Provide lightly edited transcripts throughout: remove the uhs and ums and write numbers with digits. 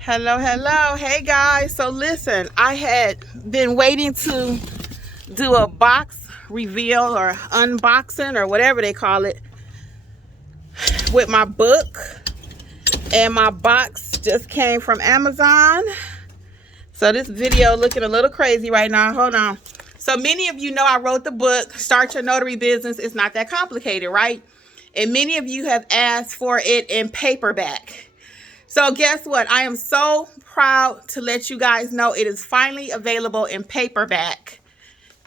Hello, hello. Hey guys. So listen, I had been waiting to do a box reveal or unboxing or whatever they call it with my book, and my box just came from Amazon. So this video looking a little crazy right now. Hold on. So many of you know I wrote the book, Start Your Notary Business. It's not that complicated, right? And many of you have asked for it in paperback. So guess what? I am so proud to let you guys know it is finally available in paperback.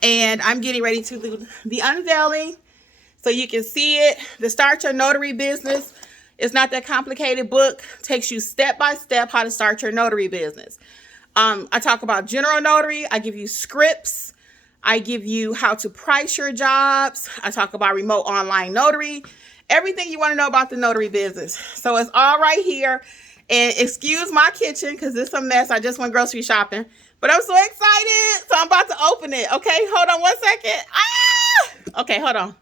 And I'm getting ready to do the unveiling so you can see it. The Start Your Notary Business is not that complicated book. Takes you step by step how to start your notary business. I talk about general notary. I give you scripts. I give you how to price your jobs. I talk about remote online notary. Everything you want to know about the notary business. So it's all right here. And excuse my kitchen because it's a mess. I just went grocery shopping. But I'm so excited. So I'm about to open it. Okay, hold on 1 second. Ah! Okay, hold on.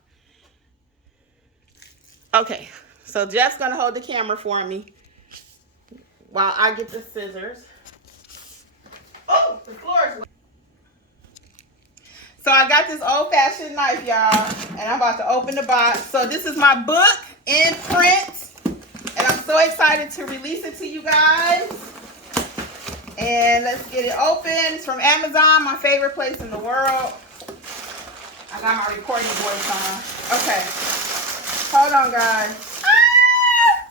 Okay, so Jeff's going to hold the camera for me while I get the scissors. Oh, the floor is wet. So I got this old-fashioned knife, y'all, and I'm about to open the box. So this is my book in print, and I'm so excited to release it to you guys. And let's get it open. It's from Amazon, my favorite place in the world. I got my recording voice on. Okay, hold on, guys.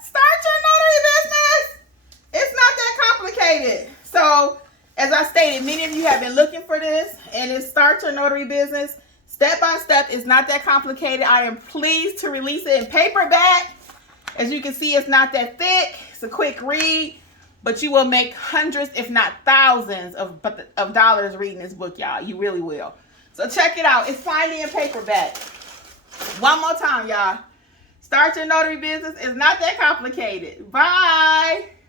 Start your notary business. It's not that complicated. So, as I stated, many of you have been looking for this, and it's Start Your Notary Business. Step by step, it's not that complicated. I am pleased to release it in paperback. As you can see, it's not that thick. It's a quick read, but you will make hundreds, if not thousands of dollars reading this book, y'all. You really will. So check it out. It's finally in paperback. One more time, y'all. Start Your Notary Business. It's not that complicated. Bye.